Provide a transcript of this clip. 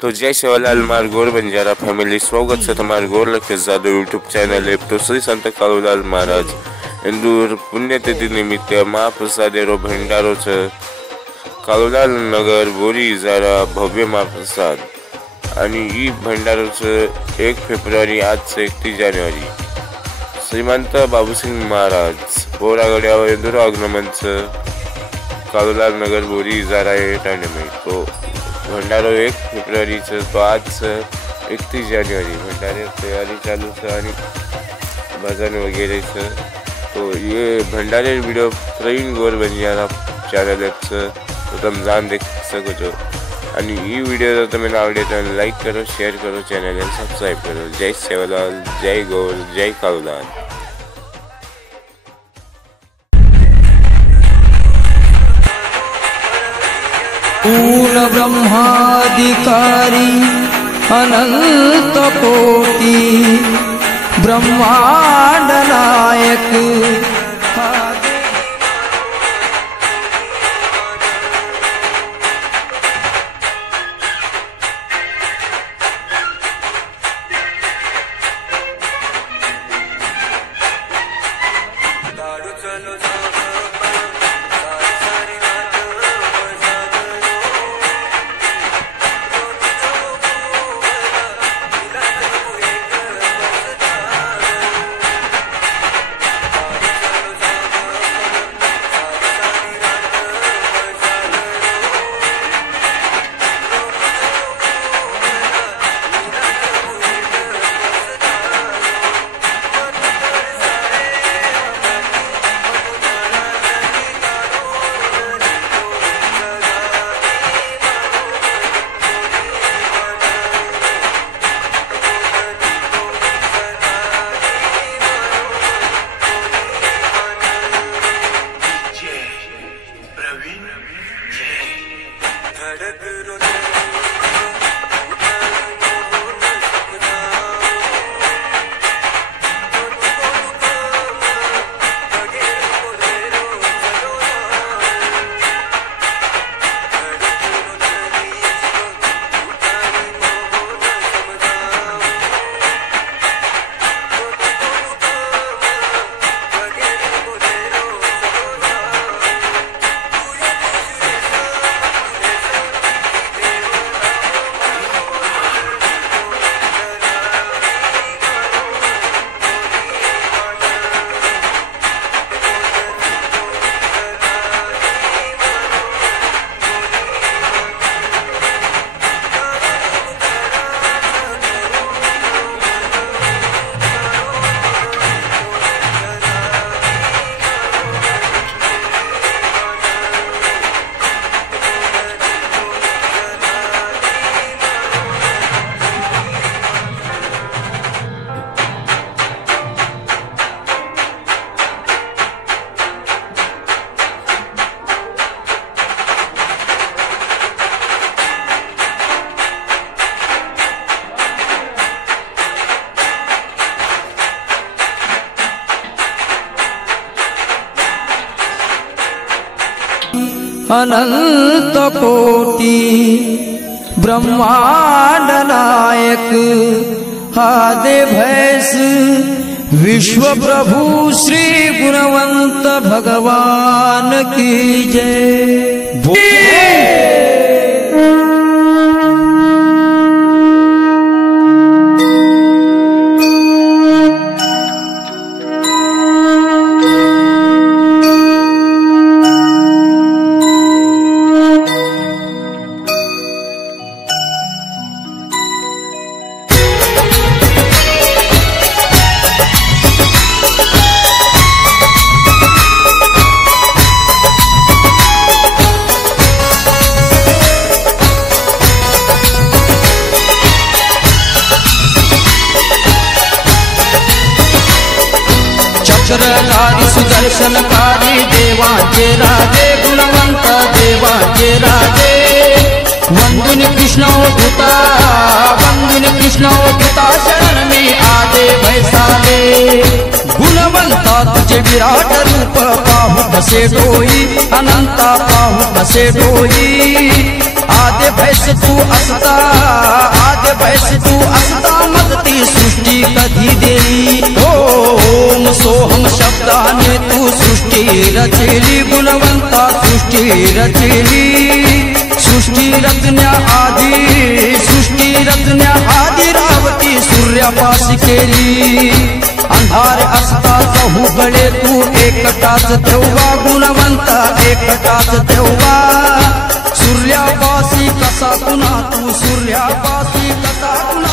तो जय सेवालाल मार गोर बंजारा फैमिली, स्वागत है तुम्हारे गोर लखे जादव यूट्यूब चैनल है। तो श्री संत कालूलाल महाराज इंदूर पुण्यतिथि निमित्त महाप्रसाद रो भंडारो छे। कालूलाल नगर बोरी इजारा भव्य महाप्रसाद आणि ई भंडारो छे 1 फेब्रुवारी आज से 31 जानेवारी। श्रीमंत बाबूसिंह महाराज बोरागड्यावर इंदूर आगमन छे। कालूलाल नगर बोरी इजारा टूर्नामेंट तो भंडारो 1 फेब्रुवारी से तो आज से 31 जानेवारी भंडारे तैयारी चालू है भजन वगैरह से। तो ये भंडारे वीडियो प्रवीण गोर बंजारा चैनल से तो तुम जान देख सको छो। आणि ये वीडियो जर तुम्हें आवडे तो लाइक करो, शेयर करो, चैनल सब्सक्राइब करो। जय सेवालाल, जय गौर, जय कालूलाल। पूर्ण ब्रह्माधिकारी अनंत कोटि ब्रह्मांड नायक अनंत कोटि ब्रह्मांड नायक आदि भैस विश्व प्रभु श्री गुणवंत भगवान की जय। चक्रधारी सुदर्शनकारी देवांचे राजे गुणवंत देवांचे राजे वंदन कृष्ण पिता वंदन कृष्ण पिता शरण में आदे भैसाले गुणवंता तुझे विराट रूप पाहु कसे डोई अनंता पाहु कसे डोई आदे भैस तू असता आदे भैस तू असता मदती सृष्टी कधी देई ओम सोहम शब्दाने तू सृष्टी रचली गुणवंता सृष्टी रचली सृष्टी रचन्या आधी रावती सूर्यापाशी केली अंधार असता चहूगळे तू एकटाच तेव्हा गुणवंता एकटाच तेव्हा सूर्यापाशी कसा पुन्हा तू सूर्यापाशी कसा पुन्हा